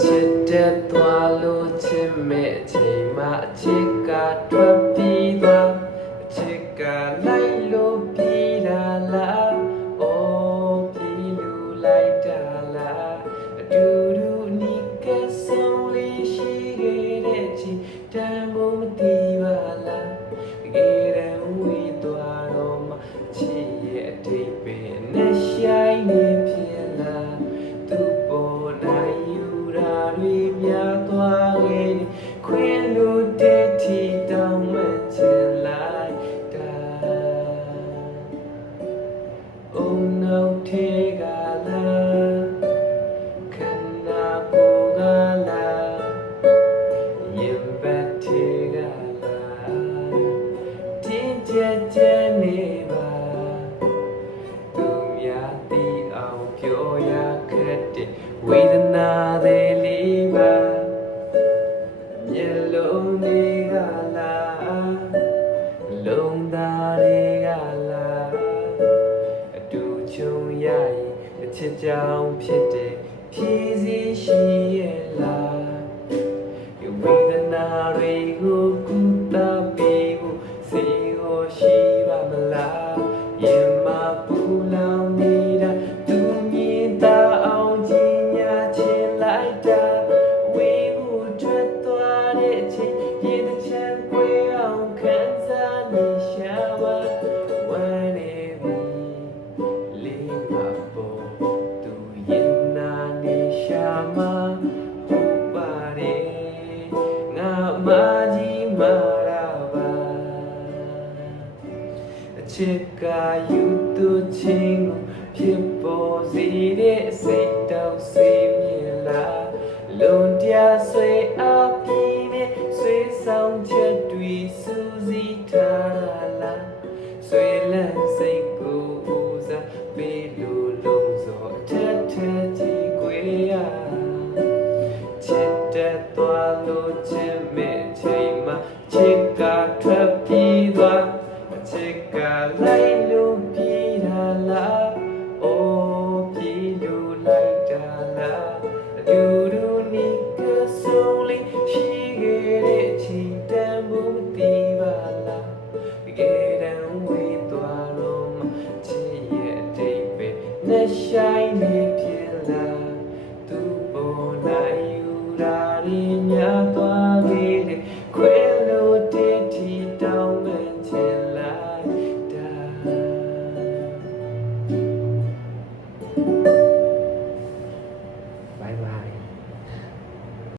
ချစ်တဲ့သွားလို့ချစ်မဲ့အချိန်မှအချစ်ကထွက်ပြီးသွားအချစ်ကလိုက်လို့ပြီးတာလားအိုးပြီးလို့လိုက်တာလားအတူတူနီးကဆုံးလေးရှိခဲ့တဲ့ချိန်တန်ဖို့မသိပါလားတကယ်တမ်းဝေးသွားတော့မှချစ်ရဲ့အတိတ်ပဲနဲ့ဆိုင်နေဖြစ်လားသူပေါ်နိုင်ယူရာတွေများသွားခဲ့ခွင်လို့တဲ့တီတောင်းမှချင်လိုက်တာအုံနောက်ထဲကလားခန္ဓာကိုယ်ကလားရင်ဘတ်ထဲကလားတင်းကြပ်ကြနေပါသူများသိအောင်ပြောရခက်တဲ့ဝေဒနာတွေလေးပါမျက်လုံးတွေကလားလုံးသားတွေကလားအတူချုံရရင်အချစ်ကြောင်ဖြစ်တဲ့ဖြည်းစည်းရှိရဲ့လားဝေဒနာတွေကိုကုသပေးဖို့စေကိုရှိပါမလားရင်မပူလောင်နေတာသူမြင်တာအောင်ကြီးညာချင်လိုက်တာဝေးဖို့ထွက်သွားတဲ့အချိန်ရင်တစ်ချမ်းကွဲအောင်ခံစားနေရှာပါဝမ်းနေပြီလေးမပေါ်သူရင်နာနေရှာမှာဟုတ်ပါတယ်ငါမကြီးမာရာပါအချစ်ကယူသူချင်းကိုဖြစ်ပေါ်စေတဲ့စိတ်တောက်စေမြင်လားလွန်တရားဆွေအပြင်းနဲ့ဆွေဆောင်ချက်တွေစူးစီးထားလားဆွေလန့်စိတ်ကိုဦးစားပေးလို့လုံးစောထက်ထက်ကြီးကွေရချစ်တဲ့သွားလို့ချစ်မဲ့ချိန်မှာချစ်ကထွက်ပြီးသွားအချစ်ကလိုက်လို့ပြီးတာလားအိုးပြီးလို့လိုက်တာလားအတူတူနီးကဆုံးလေးရှိခဲ့တဲ့ချိန်တန်ဖို့မသိပါလားတကယ်တမ်းဝေးသွားတော့မှချစ်ရဲ့အတိတ်ပဲနဲ့ဆိုင်နေ